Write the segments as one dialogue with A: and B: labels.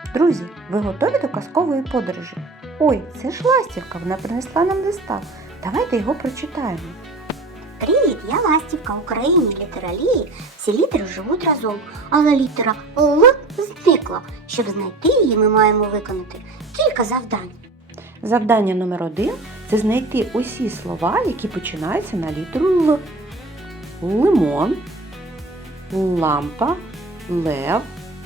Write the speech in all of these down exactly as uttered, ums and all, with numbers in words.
A: Друзі, ви готові до казкової подорожі? Ой, це ж ластівка, вона принесла нам листа. Давайте його прочитаємо.
B: Привіт, я Ластівка. В Україні літера Лії всі літери живуть разом, але літера Л зникла. Щоб знайти її, ми маємо виконати кілька завдань.
A: Завдання номер один – це знайти усі слова, які починаються на літеру Л. Лимон, лампа, лев,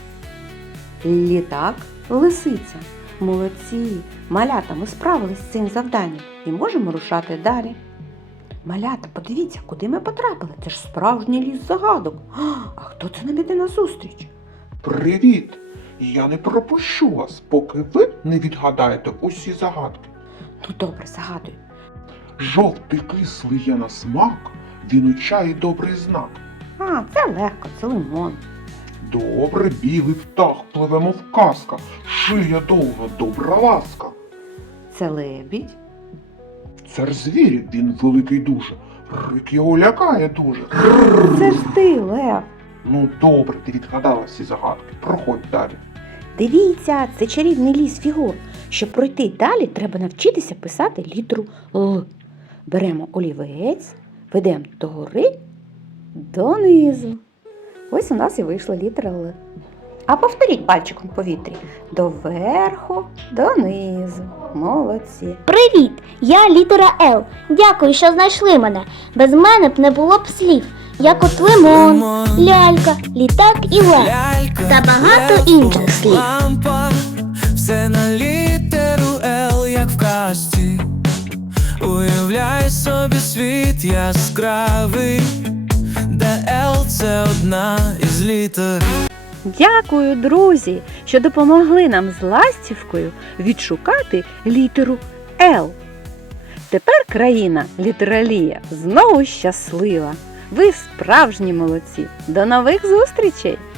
A: літак, лисиця. Молодці! Малята, ми справились з цим завданням і можемо рушати далі. Малята, подивіться, куди ми потрапили. Це ж справжній ліс загадок. А хто це нам іде назустріч?
C: Привіт! Я не пропущу вас, поки ви не відгадаєте усі загадки.
A: Ну добре, загадуй.
C: Жовтий кислий є на смак, він у чаї добрий знак.
A: А, це легко, це лимон.
C: Добре, білий птах пливе, мов казка, шия довга, добра ласка.
A: Це лебідь.
C: Цар звірів, він великий дуже, рик його лякає дуже.
A: Це ж ти, лев.
C: Ну добре, ти відгадала всі загадки, проходь далі.
A: Дивіться, це чарівний ліс фігур. Щоб пройти далі, треба навчитися писати літеру Л. Беремо олівець, ведемо догори, донизу. Ось у нас і вийшла літера Л. А повторіть пальчиком в повітрі. Доверху, донизу. Молодці.
B: Привіт, я літера Л. Дякую, що знайшли мене. Без мене б не було б слів, як от лимон, лялька, літак і лев. Та багато інших слів.
D: Лампа, все на літеру Л, як в казці. Уявляй собі світ яскравий, де Л – це одна із літер.
A: Дякую, друзі, що допомогли нам з ластівкою відшукати літеру Л. Тепер країна літералія знову щаслива. Ви справжні молодці. До нових зустрічей!